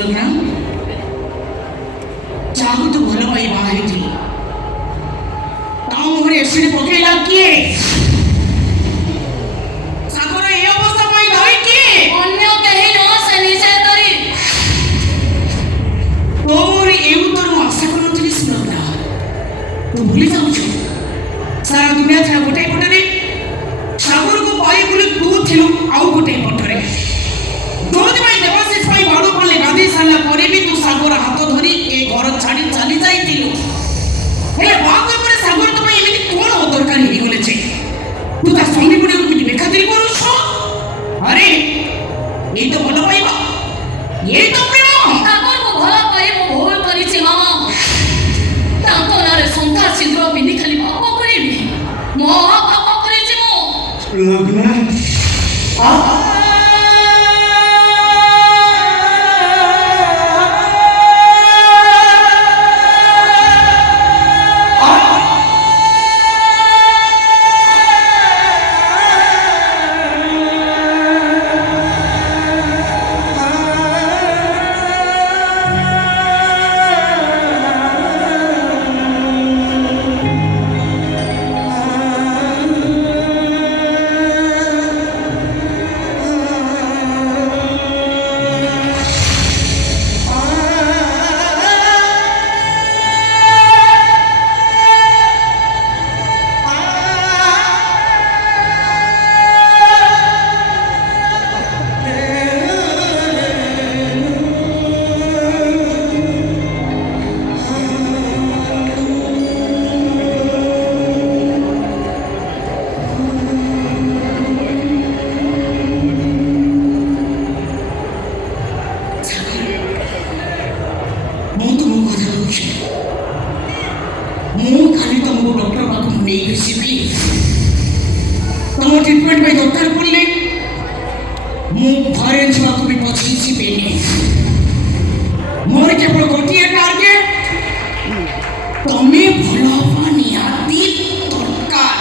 सुलोचना चाहू तो भल पाई बाहर थी ताऊ मुहरे एसिड पकेला किए सागर ए अवस्था पाई धई किए अन्य कहीं न से निजे तरी तोरी ए उत्तर मु आशा करनथली सुलोचना तू भूली जाउछु सारा दुनिया था गोटे पटरे सागर को पाई बोले तू थिलु आउ गोटे पटरे दोज भाई देवाशीष भाई बाड़ू पल्ले गांधी साला परे भी तू सागर हाथ धरी ए घर छाड़ी चली जाइतिलु हेले बाग पर सागर तो भाई एमिति कोन दरकार हे गले छे तू ता संगी पड़े एमिति बेखातिरी करूछ अरे ए तो भलो पाइबा ये तो प्रेम सागर को भला पाई मो भूल करी छी मामा ताको नारे संसार सिंदूर पिनी खाली पाप करिबी महा पाप करी छी मो लगना आ ट्रीटमेंट में दरकार पड़े मु घरे छुआ को भी पछी छिपेनी मोर केवल गोटिए टार्गेट तमे भलो निहाती दरकार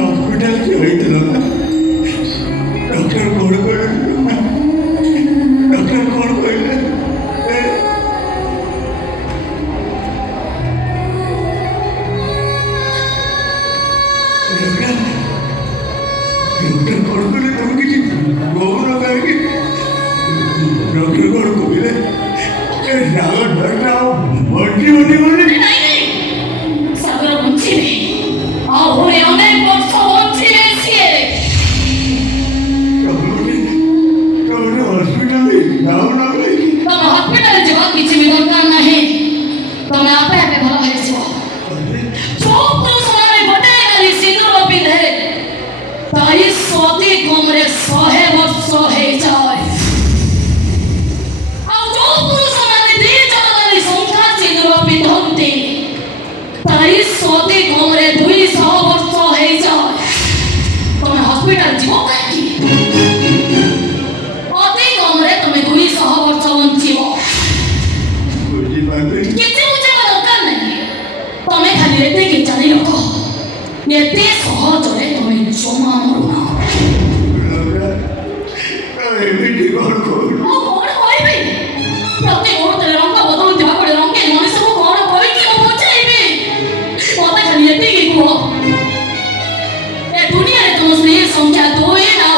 हॉस्पिटल के होइतलो डॉक्टर कोड कोड डॉक्टर कोड कोइले डॉक्टर कोड कोइले तुम किछि गोरो काहे डॉक्टर कोड कोइले ए राव डॉक्टर बॉडी बॉडी बॉडी नहीं सागर बंची नहीं आओ रे अनेक वर्ष बंची रे सिए कौन हॉस्पिटल में जाओ ना भाई तम हॉस्पिटल जवा किछि भी दरकार नहीं तमे आपे आपे भलो हे छो जो पुरुष माने गोटे नाली सिंदूर पिंधे ताई सोती कमरे 100 वर्ष हे जाय आ जो पुरुष माने दी जनाली संख्या सिंदूर पिंधते ताई सोती कमरे 200 वर्ष हे जाय तमे हॉस्पिटल जीवो काकी अति कमरे तमे 200 वर्ष बंचिबो बुझी पाते किछि बुझिबा दरकार नहीं तमे खाली एते के जानि रखो एते सहजरे तमे जमा मरुना एमिटी कोन कोड ओ कोन होइबे प्रति मुहूर्ते रंग बदल जा पड़े रंगे मनुष्य को कोन होई कि मो बचाइबे मते खाली एते के को ए दुनिया रे तुम स्नेह संख्या 2 ना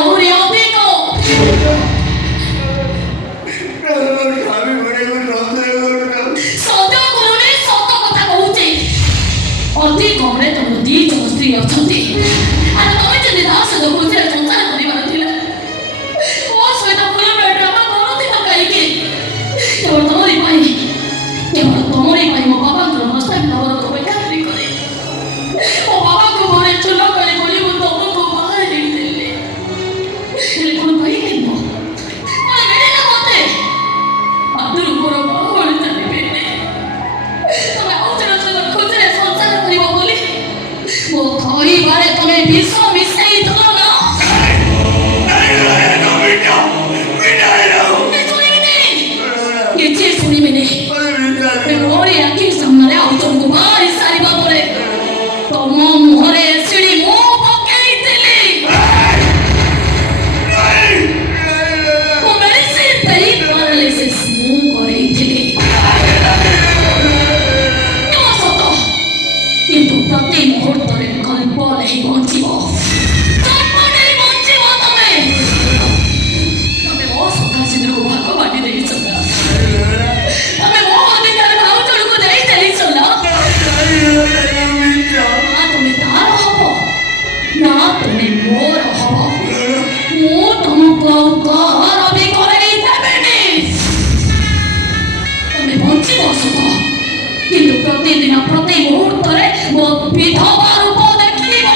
ପ୍ରତିଦିନ ପ୍ରତି ମୁହୂର୍ତ୍ତରେ ମୋ ବିଧବା ରୂପ ଦେଖିବ।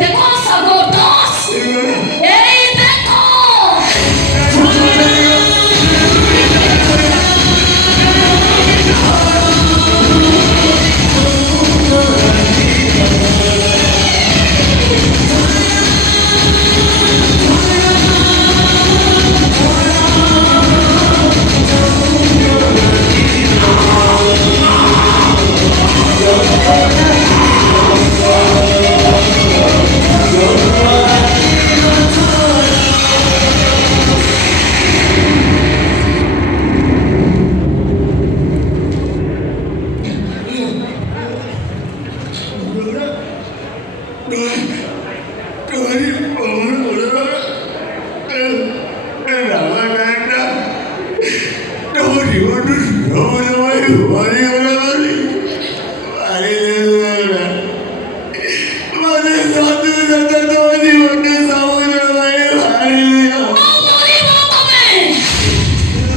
ଦେଖ ସାଗର ଦାସ, ଏଇ ଦେଖ।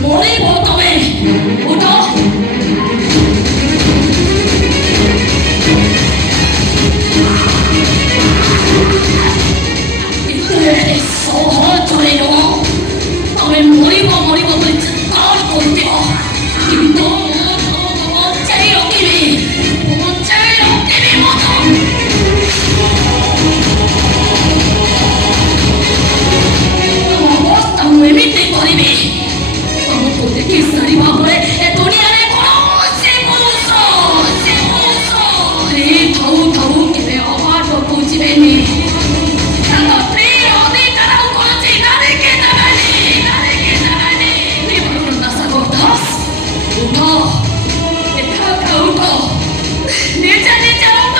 মরিব তবে। উঠো। সহজরে নয়, তবে মরিব মরিব বলে চিৎকার করতে কিন্তু বঞ্চাই রকিবি মতো। অবস্থা ମୁଁ ଏମିତି କରିବି ତମକୁ ଦେଖି ସାରିବା ପରେ ଏ ଦୁନିଆରେ କୌଣସି ପୁରୁଷ ଥାଉ ଥାଉ କେବେ ଅବାଟକୁ ଯିବେନି। ତାଙ୍କ ସ୍ତ୍ରୀର ଅଧିକାର ଆଉ କୌଣସି ନାରୀକି ଦେବେନି। ସାଗର ଦାସ, ଉଠ, ଏକା ଉଠ, ନିଜେ ନିଜେ ଉଠ।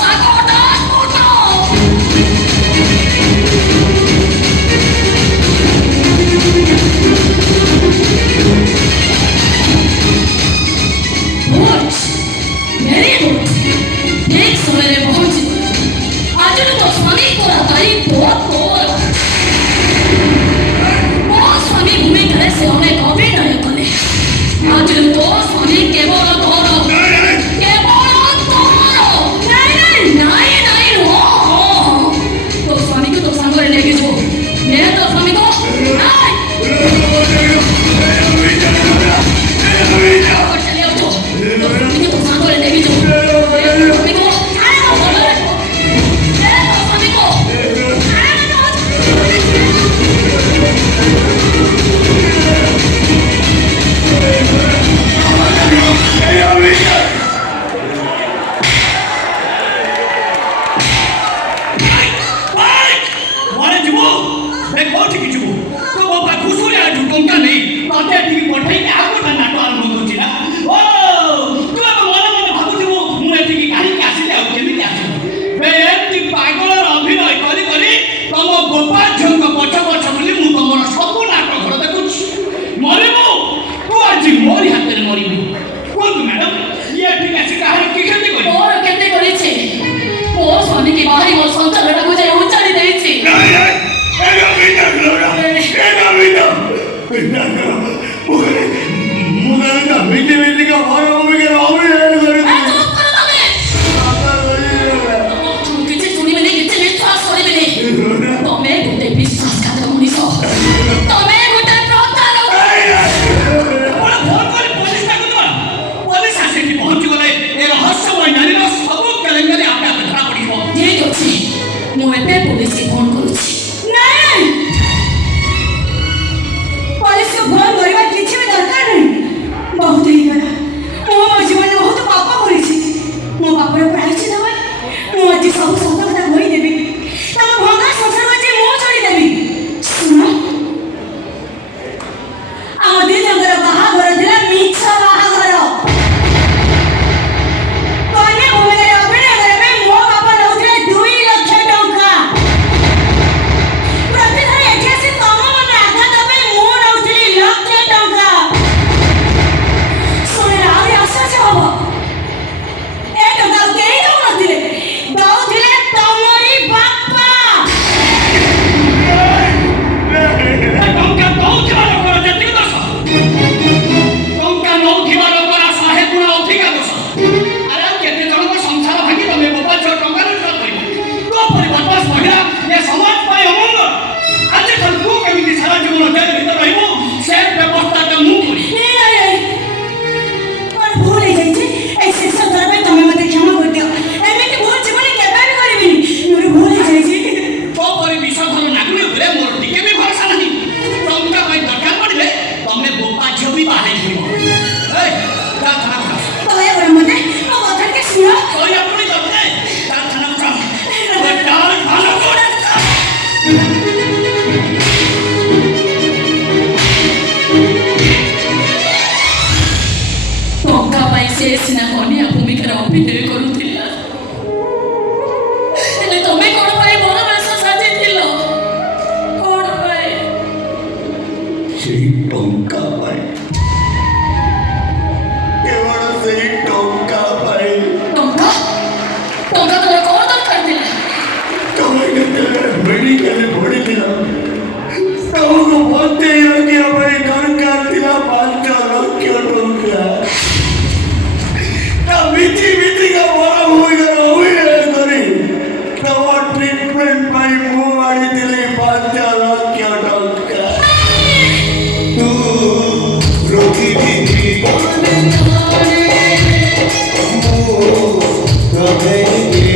ସାଗର ଦାସ, ଉଠ। एक सवेरे पहुंची आज तो स्वामी को दायित्व तोर ମୋ ସ୍ୱାମୀ ଭୂମିକାରେ ସେ ଅନେକ ଅଭିନୟ କଲେ। आज तो स्वामी केवଳ ତୋର ନାଇଁ ତୋ ସ୍ୱାମୀକୁ ତୋ ସାଙ୍ଗରେ ନେଇକି ଯିବୁ। ନେ ତୋ ସ୍ୱାମୀକୁ। ତୋ ସାଙ୍ଗରେ ନେଇକି ଯିବୁ। ମୁଁ ତମେ